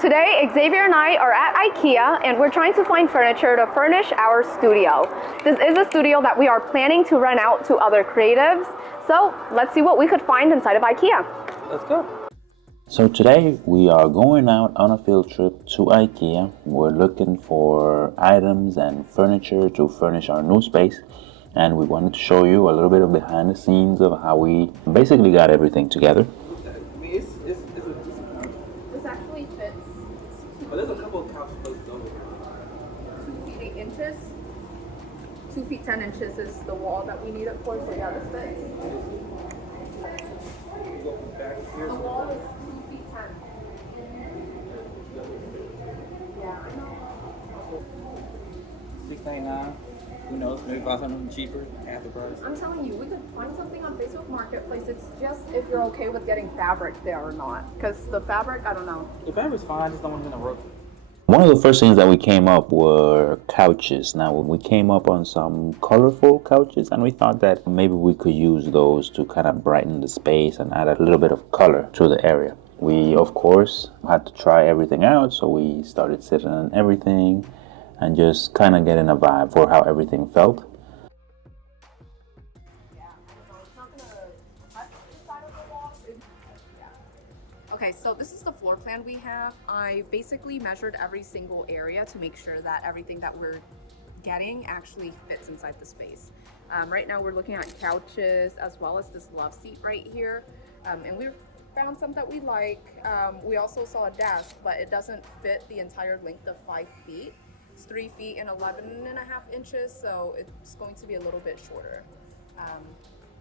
Today, Xavier and I are at Ikea and we're trying to find furniture to furnish our studio. This is a studio that we are planning to rent out to other creatives, so let's see what we could find inside of Ikea. Let's go. So today we are going out on a field trip to Ikea. We're looking for items and furniture to furnish our new space, and we wanted to show you a little bit of behind the scenes of how we basically got everything together. I mean, it's a decent couch. This actually fits But there's a couple of couch places over here. 2 feet 8 inches. 2 feet 10 inches is the wall that we need it for, so yeah, this fits. You go from back here. The wall is 2 feet 10. Yeah, I know. $6.99. Who knows? Maybe find something cheaper, half the price. I'm telling you, we could find something on Facebook Marketplace. It's just if you're okay with getting fabric there or not. Because the fabric, I don't know. The fabric's fine, just don't want it in a rope. One of the first things that we came up were couches. Now we came up on some colorful couches, and we thought that maybe we could use those to kind of brighten the space and add a little bit of color to the area. We of course had to try everything out, so we started sitting on everything and just kind of getting a vibe for how everything felt. Okay, so this is the floor plan we have. I basically measured every single area to make sure that everything that we're getting actually fits inside the space. Right now we're looking at couches as well as this love seat right here. And we found some that we like. We also saw a desk, but it doesn't fit the entire length of 5 feet. It's 3 feet and 11.5 inches, so it's going to be a little bit shorter.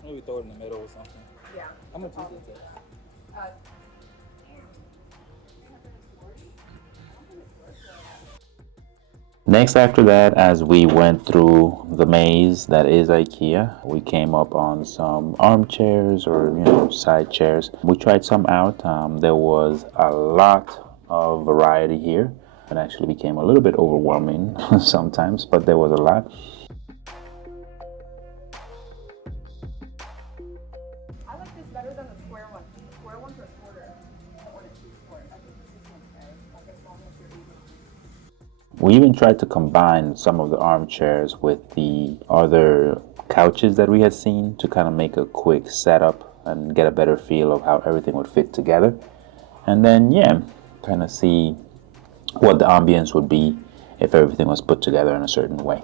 Maybe throw it in the middle or something. Yeah. How much is it? Next after that, as we went through the maze that is Ikea, we came up on some armchairs or side chairs. We tried some out. There was a lot of variety here. It actually became a little bit overwhelming sometimes, but there was a lot. I like this better than the square one. The square ones are shorter. I don't want it too short. I think this is okay. Like as long as you're even. We even tried to combine some of the armchairs with the other couches that we had seen to kind of make a quick setup and get a better feel of how everything would fit together. And then, yeah, kind of see what the ambience would be if everything was put together in a certain way.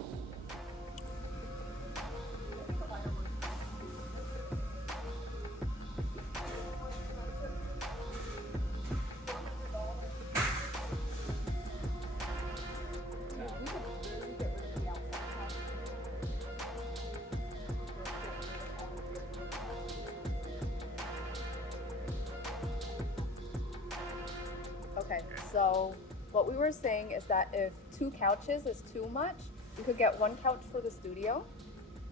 Okay, so what we were saying is that if 2 couches is too much, we could get 1 couch for the studio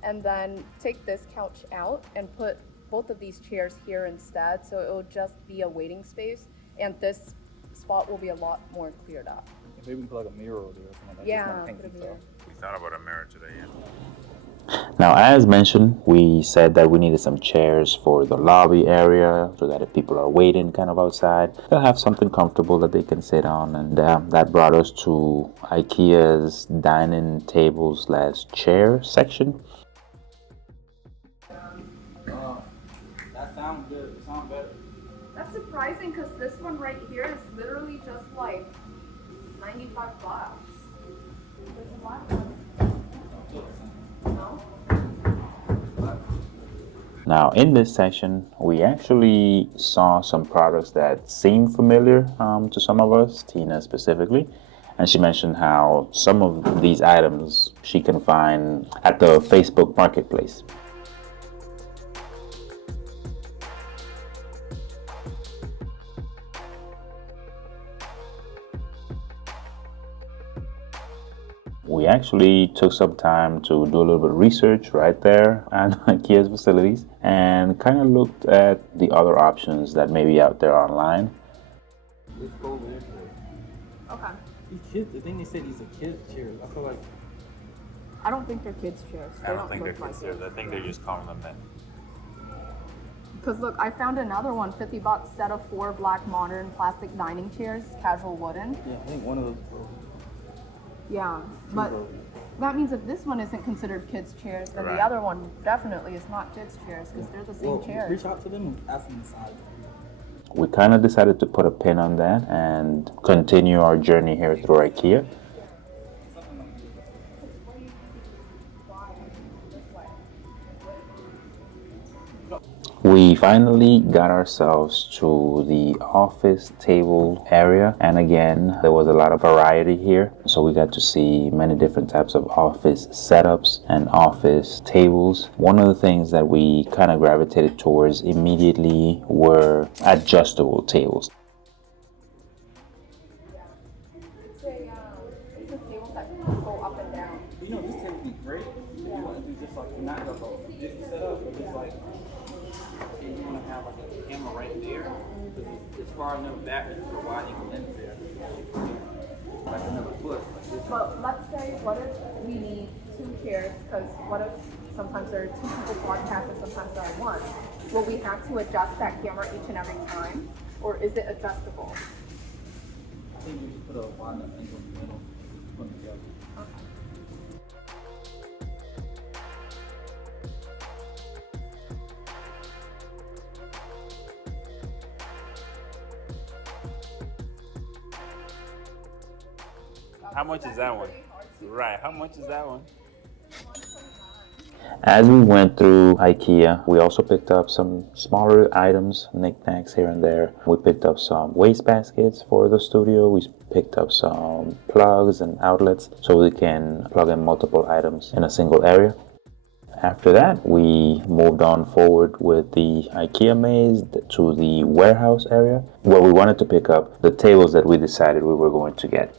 and then take this couch out and put both of these chairs here instead, so it will just be a waiting space and this spot will be a lot more cleared up. Maybe we can plug a mirror over there or something like that. Yeah, Just wanna paint put a some mirror. stuff. We thought about a mirror today, yeah. Now, as mentioned, we said that we needed some chairs for the lobby area so that if people are waiting kind of outside, they'll have something comfortable that they can sit on. And that brought us to Ikea's dining table / chair section. That sounds good. It sounds better. That's surprising because this one right here is literally just like $95. There's a black one. No? Now, in this section, we actually saw some products that seemed familiar to some of us, Tina specifically. And she mentioned how some of these items she can find at the Facebook Marketplace. We actually took some time to do a little bit of research right there at Ikea's facilities and kind of looked at the other options that may be out there online. Let's go over there. Okay. These kids, the thing they said these are kids' chairs. I feel like I don't think they're kids' chairs. I don't think they're kids. I think they're just calling them men. Because look, I found another one, $50, set of 4 black modern plastic dining chairs, casual wooden. Yeah, I think one of those broke. Yeah, but that means if this one isn't considered kids' chairs, then the other one definitely is not kids' chairs because they're the same chairs. Reach out to them and ask them the size. We kind of decided to put a pin on that and continue our journey here through IKEA. We finally got ourselves to the office table area, and again there was a lot of variety here, so we got to see many different types of office setups and office tables. One of the things that we kind of gravitated towards immediately were adjustable tables. It's a table that can go up and down. You know, this table would be great if you want to do just like, not like a this setup, but just like, if you want to have like a camera right there, because it's far enough back for a wide angle lens there. Like another foot. Like this. But let's say, what if we need 2 chairs? Because what if sometimes there are 2 people broadcasting, sometimes there are 1? Will we have to adjust that camera each and every time? Or is it adjustable? I think you should put a wide enough angle in the middle. Put them together. How much is that one? Right, how much is that one? As we went through IKEA, we also picked up some smaller items, knickknacks here and there. We picked up some waste baskets for the studio. We picked up some plugs and outlets so we can plug in multiple items in a single area. After that, we moved on forward with the IKEA maze to the warehouse area where we wanted to pick up the tables that we decided we were going to get.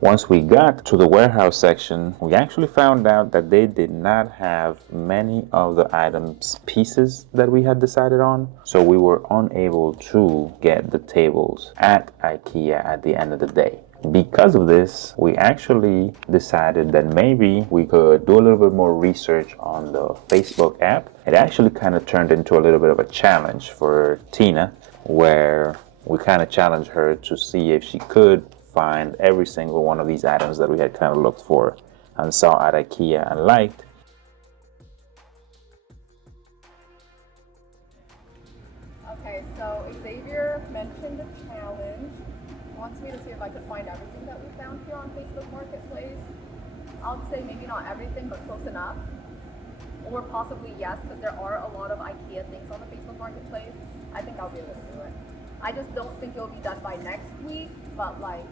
Once we got to the warehouse section, we actually found out that they did not have many of the items pieces that we had decided on, so we were unable to get the tables at IKEA at the end of the day. Because of this, we actually decided that maybe we could do a little bit more research on the Facebook app. It actually kind of turned into a little bit of a challenge for Tina, where we kind of challenged her to see if she could find every single one of these items that we had kind of looked for and saw at IKEA and liked. Okay, so Xavier mentioned the challenge. He wants me to see if I could find everything that we found here on Facebook Marketplace. I would say maybe not everything, but close enough. Or possibly yes, because there are a lot of IKEA things on the Facebook Marketplace. I think I'll be able to do it. I just don't think it'll be done by next week, but like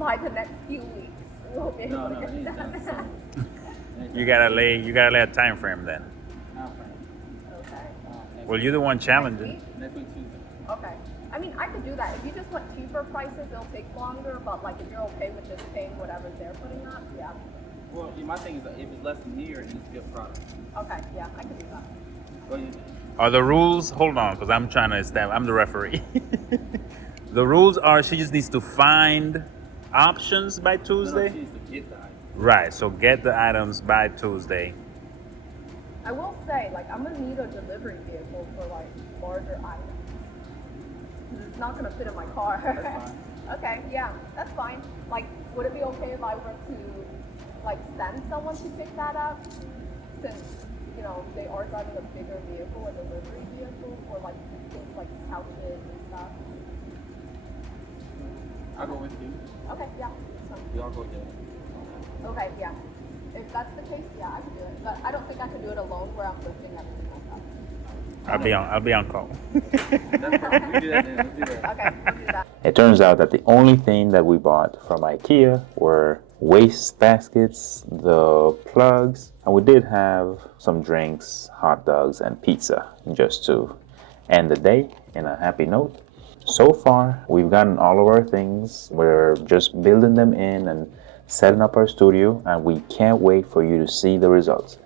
by the next few weeks, we'll be able to get it done. You gotta lay a time frame then. Okay. Well, you're the one challenging. Next week, Tuesday. Okay. I mean, I could do that. If you just want cheaper prices, it'll take longer, but like if you're okay with just paying whatever they're putting up, yeah. Well, my thing is that if it's less than here, then it's a good product. Okay, yeah, I can do that. What do you think? Are the rules, hold on, because I'm trying to establish, I'm the referee. The rules are she just needs to find options by Tuesday? No, she needs to get the item. Right, so get the items by Tuesday. I will say, like, I'm gonna need a delivery vehicle for like larger items. 'Cause it's not gonna fit in my car. That's fine. Okay, yeah, that's fine. Like, would it be okay if I were to like send someone to pick that up? Since, you know, they are driving a bigger vehicle, a delivery vehicle for like things like couches and stuff. I'll go with you. Okay, yeah, that's fine. We all go together. Okay, yeah. If that's the case, yeah, I can do it. But I don't think I can do it alone where I'm lifting everything myself. I'll be on call. That's perfect. We do that then. Let's do that. Okay, we'll do that. It turns out that the only thing that we bought from IKEA were waste baskets, the plugs, and we did have some drinks, hot dogs, and pizza just to end the day in a happy note. So far, we've gotten all of our things. We're just building them in and setting up our studio, and we can't wait for you to see the results.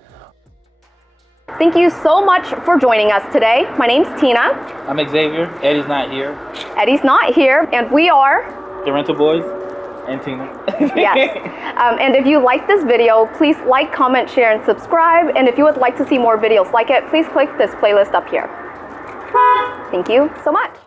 Thank you so much for joining us today. My name's Tina. I'm Xavier. Eddie's not here. Eddie's not here, and we are The Rental Boys. And Tina. Yes. And if you like this video, please like, comment, share, and subscribe. And if you would like to see more videos like it, please click this playlist up here. Thank you so much.